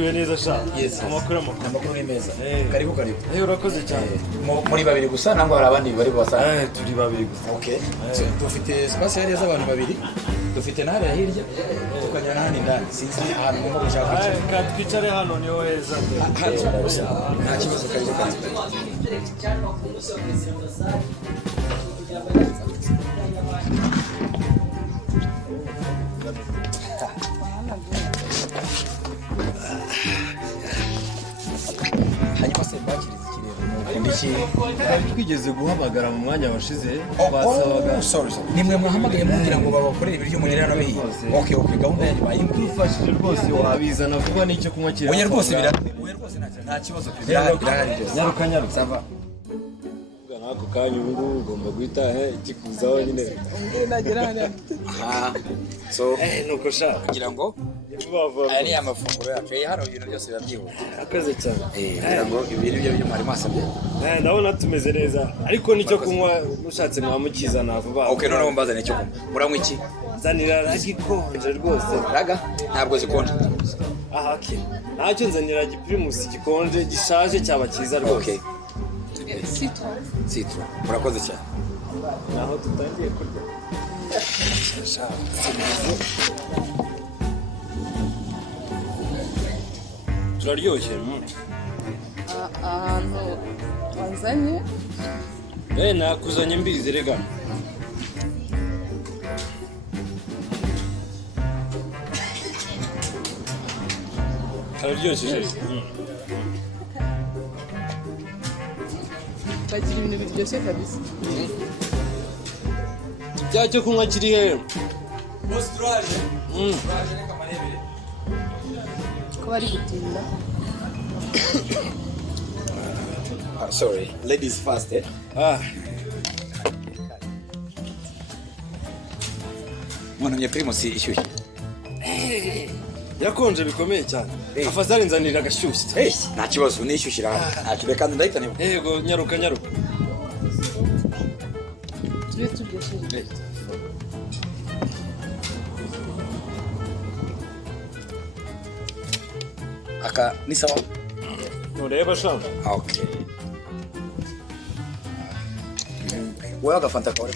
Mwiriwe neza sha. Yes. Amakuru ni meza. Karibu. Urakoze cyane. Muri babiri gusa nangwa hari abandi bari basa. Turi babiri gusa. Okay. So dufite space yari y'abantu babiri. Dufite na hariya hirya. Tukajya na handi ndani. Sinzi ahantu ngomba gushaka. Ka twicare hano niho heza. Nta kibazo karibu. Hanyuma se bakiriza ikirere. Twigeze guhamagara mu mwanya washize basabaga. Sorry. Nimwe mwahamagaye mugira ngo babakorere ibiryo munera no bihiye. Okay, gahunda yanyu bayimufashije rwose wabizana vuba n'icyo kunywa kira. Oya rwose nta kibazo. Birahari byose. Nyaruka. Sava. Ako kanya ubu ugomba guhita ikikuzaho nyine. Nagera hano. So nuko sha kugira ngo ari amafunguro yacu hano ibintu byose birabyihuta. Akaze cyane. Kugira ngo ibintu byo mwari masabye. Ndabona tumeze neza ariko nicyo kunywa mushatse mwamukizana vuba. Okay, none mbazane icyo kunywa. Muranywa iki? Zanira ragi konje rwose. Raga ntabwo zikonje. Aha ke. Ntacyo nzanira giprimus gikonje gishaje cyaba cyiza rwose. Okay. Citron. Murakoze cyane. Naho tutangiye kurya. Turaryoshye. Ahantu wanzanye? Nakuzanye mbizi rega. Kararyoshye. Bagira ibintu biryoshye kabisa. Cyacyo kunywa kiri he? Australia. Reka marebere. Ko bari gutinda. Sorry, ladies first. Mwana primus ishyushye. Yakonje bikomeye cyane. Afazari nzanira agashyushye. Nta kibazo nishyushyira. Nta kibe kandi ndahita niba. Yego nyaruka. Turi turyoshye. Aka ni sawa. Nureba shamba. Okay. Wewe agafanta kwa.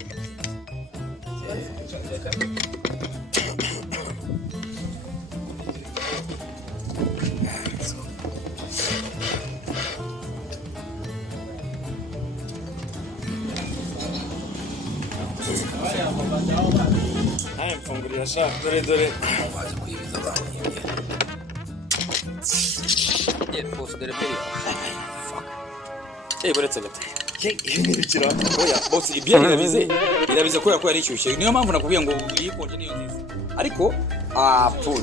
Mfungurira sha dore. Waje kuyibiza abantu. Boss dore peri. Fuck. Buretse gato. Ibikira. Oya, boss ibyo birabize ko yari ishyushye. Niyo mpamvu nakubwiye ngo yikonje niyo nziza. Ariko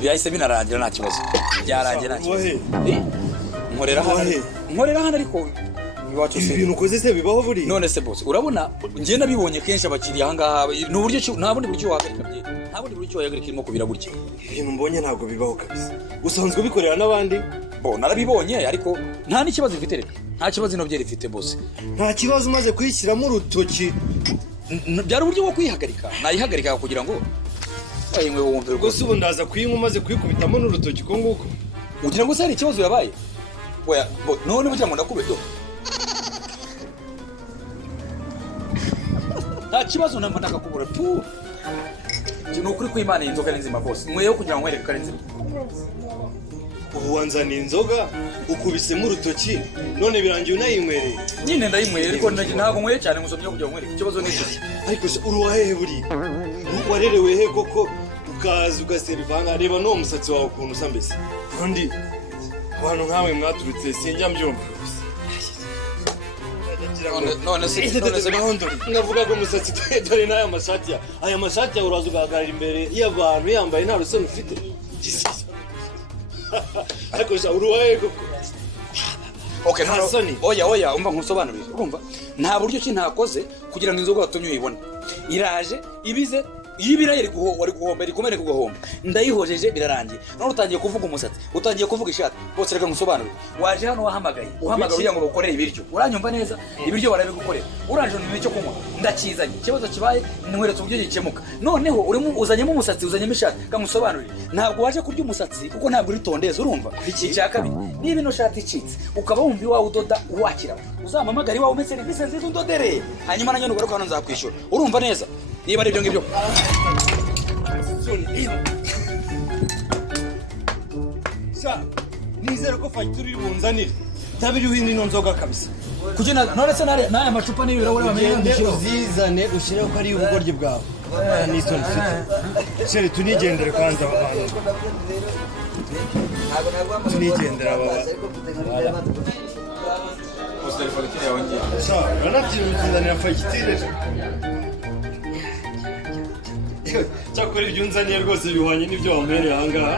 byahise binarangira nta kibazo. Byarangira nta kibazo. Nkorera hano ariko ibintu ukoze se bibaho buri. None se boss urabona ngiye nabibonye kenshi abakiriya aha ngaha n'uburyo nta bundi buryo wahagarika bye. Nta bundi buryo wahagarika irimo kubira gutya. Ibintu mbonye ntabwo bibaho kabisa. Usanzwe bikorera n'abandi? Narabibonye ariko nta n'ikibazo ifite reka. Nta kibazo ino byeri ifite boss. Nta kibazo umaze kuyishyiramo urutoki. Byari uburyo bwo kuyihagarika. Nayihagarika kugira ngo ayimwe wumve rwose ubu ndaza kuyinywa umaze kuyikubitamo n'urutoki ko nguko. Ugira ngo se hari ikibazo yabaye? Oya, none bugira ngo ndakubedo. Nta kibazo namba nakakubura tu. Ukuri kw'Imana inzoga nzima boss. Mweyo kugira ngo nkwereke nzima. Ubu wanzana inzoga ukubisemo urutoki none birangiye unayinywereye. Nyine ndayinyweye ariko ntabwo nkwereye cyane ngusomye kugira ngo nkwereke ikibazo n'iki. Ariko se uruwahehe buri. Warerewe he koko ukaza ugaserivanga reba no musatsi wawe ukuntu usa mbese. Kandi abantu nkawe mwaturutse sinjya mbyumva. None se ngavuga ko musatsi dore n'aya mashati aya mashati ya uraza ugahagarara imbere y'abantu yambaye nta rusoni ufite. Ariko sha uruwaye koko. Okay, oya umva nkusobanurira. Urumva nta buryo ki ntakoze kugira ngo inzoga watumye uyibone. Iraje ibize iyo ibirayi wari guhomba rikomere kugahomba ndayihojeje birarangiye none utangiye kuvuga umusatsi utangiye kuvuga ishati bose reka ngusobanurire waje hano wahamagaye ugira ngo bakorere ibiryo uranyumva neza ibiryo barabigukorera uranje mu cyo kunywa ndakizanye ikibazo kibaye nkweretse uburyo gikemuka noneho urimo uzanyemo umusatsi uzanyemo ishati kamusobanurire ntabwo waje kurya umusatsi kuko ntabwo ritondeza urumva icya kabiri niba ino shati icitse ukaba wumva iwawe udoda uwakira uzampamagare iwawe umpe serivisi nziza undodere hanyuma nanjye nugaruka hano nzakwishyura urumva neza niba ari ibyo ngibyo nizere ko fagitire iri bunzanire tabiriho ino nzoga kabisa kugira none se n'aya macupa n'ibirahure ugende uzizane ushyireho ko ari ubugoryi bwawe n'isoni ufite sheri tunigendere kwanza aba bantu tunigendera aba bantu uranabyibuha utuzanira fagitire cyakora ibyo unzaniye rwose bihwanye n'ibyo wampereye ahangaha